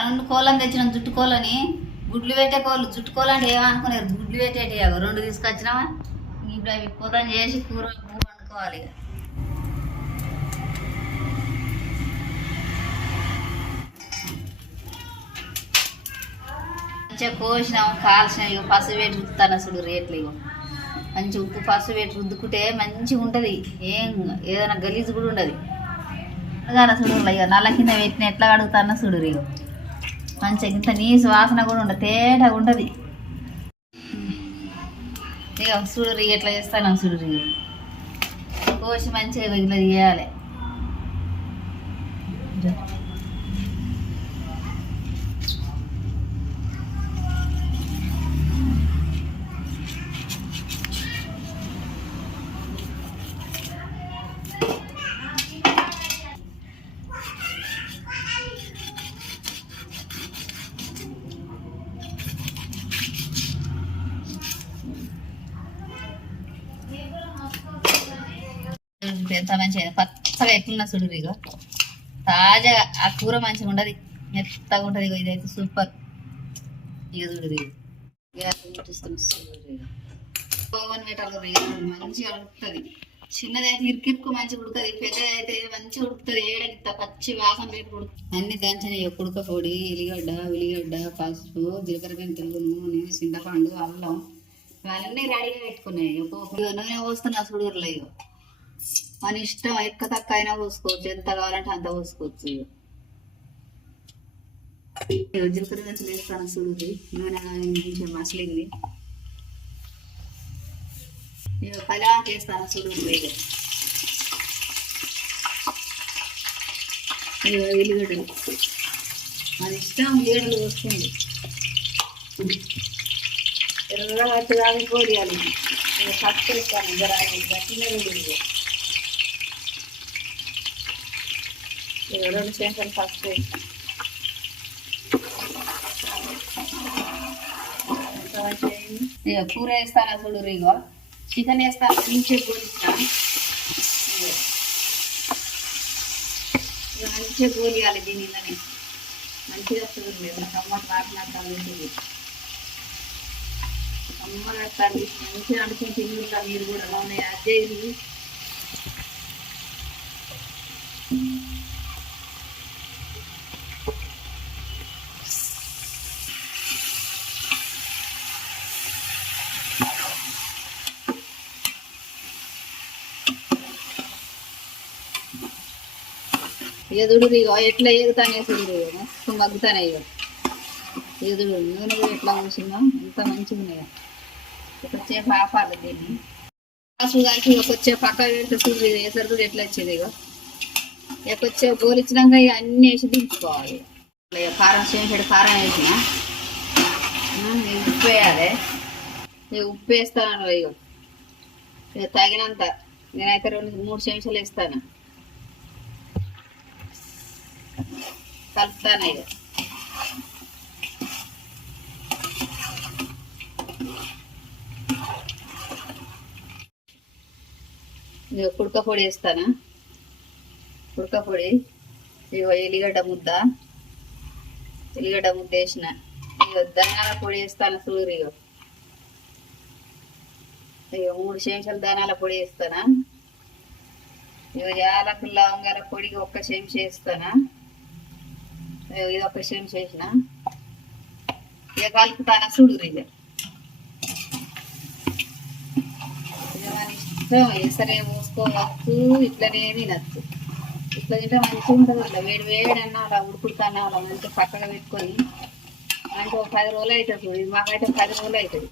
రెండు కోళ్ళని తెచ్చినాం, జుట్టు కోళ్ళని. గుడ్లు పెట్టే కోళ్ళు, జుట్టు కోళ్ళు అంటే ఏమనుకున్నారు, గుడ్లు పెట్టేటి. రెండు తీసుకొచ్చినామా. ఇప్పుడు అవి కూర చేసి కూర వండుకోవాలి. మంచిగా కోసినాము, కాల్చినాం. ఇక పసుపు పెట్టి రుద్దుతాను అసలు రేట్లు. ఇక మంచి ఉప్పు పసుపు పెట్టి రుద్దుకుంటే మంచిగా ఉంటుంది. ఏదైనా గలీజు కూడా ఉండదు. కానీ చూడు ఇక నల్ల కింద పెట్టిన ఎట్లా కడుగుతానో చూడు. ఇక మంచిగా ఇంత నీసు వాసన కూడా ఉండదు, తేటగా ఉంటుంది. ఇక చూడు ఎట్లా చేస్తాను చూడు. కోసి మంచిగా ఇట్లా చేయాలి. ఎంత మంచిగా పచ్చగా ఎట్లున్నా చూడు. ఇక తాజాగా ఆ కూర మంచిగా ఉండదు, మెత్తగా ఉంటుంది. ఇక ఇదైతే సూపర్. ఇక చూడు పోవని పెట్టాలి. మంచిగా ఉడుకుతుంది. చిన్నదైతే ఇరుకిరుకు మంచిగా ఉడుకుతుంది, పెద్దదైతే మంచిగా ఉడుకుతుంది. ఏడకిత పచ్చి వాసన రేపు ఉడుకుతుంది. అన్ని దంచని కుడక పొడి, ఉల్లిగడ్డ, పసుపు, జీలకర్ర మెంతులు, నూనె, చింతపండు, అల్లం ఇవన్నీ రెడీగా పెట్టుకున్నాయి. నూనె పోస్తున్నా చూడుర్లో. ఇక మన ఇష్టం, ఎక్కువ తక్కువ అయినా పోసుకోవచ్చు, ఎంత కావాలంటే అంత పోసుకోవచ్చు. జీలకర్ర మెంతులు వేస్తాను చూడు. నూనె మంచిగా మసలింది. ఇక పలాకి వేస్తాను చూడు. ఇక ఉల్లిగడ్డలు మన ఇష్టం, ఉల్లిగడ్డలు పోసుకోండి. ఎర్రగా వచ్చేదాకా కోరియాలి. ఇక పచ్చి వేస్తాను గట్టిగా. 2 చెంచాలు పసుపు వేస్తాను. ఇక కూర వేస్తాను చూడు. ఇక చికెన్ వేస్తాను, మంచిగా గోలిస్తాను. మంచిగా గోలియాలి. దీనిలోనే మంచిగా వస్తుంది. టమాటా వాటినట్టు అమ్మ పెట్టాలి. మంచిగా అనుకుని తింటుంటా. మీరు కూడా ఎలా ఉన్నాయి అదే. ఎదుడు ఇక ఎట్లా ఎగుతానే చూడు. మస్తు మగ్గుతానే. ఇక ఎదుడు నూనె కూడా ఎట్లా పోసిందో ఎంత మంచిగా ఉన్నాయో. ఒకసేపు ఆపాలి దీన్ని. పసుపు కలిసి ఒకసేపు పక్క పెడితే చూడు వేసరి కూడా ఎట్లా వచ్చేది. ఇక కొద్దిసేపు గోలిచ్చినాక ఇక అన్నీ వేసి దించుకోవాలి. ఇక కారం చేసాడు, కారం వేసిన ఉప్పు వేయాలి. ఇక ఉప్పు వేస్తాను. ఇక తగినంత. నేనైతే 2-3 చెంచాలు వేస్తాను. కలుపుతాను. ఇక కుడక పొడి వేస్తాను. కుడక పొడి. ఇక ఎల్లిగడ్డ ముద్ద వేసిన. ఇక ధనియాల పొడి వేస్తాను చూడు. ఇక 3 చెంచాలు ధనియాల పొడి వేస్తాను. ఇక యాలకుల లవంగాల పొడికి 1 చెంచా వేస్తాను. ఇది 1 చెంచా వేసిన. ఇక కలుపుతాను చూడు. ఇక మన ఇష్టం, ఎసరే పోసుకోవచ్చు, ఇట్లనే తినచ్చు. ఇట్లా తింటే మంచిగా ఉంటుంది. ఇట్లా వేడి వేడి అన్న అలా ఉడుకుతాను. అలా మంచిగా పక్కగా పెట్టుకొని మంచిగా 10 రోజులు అవుతుంది. మాకైతే 10 రోజులు అవుతుంది.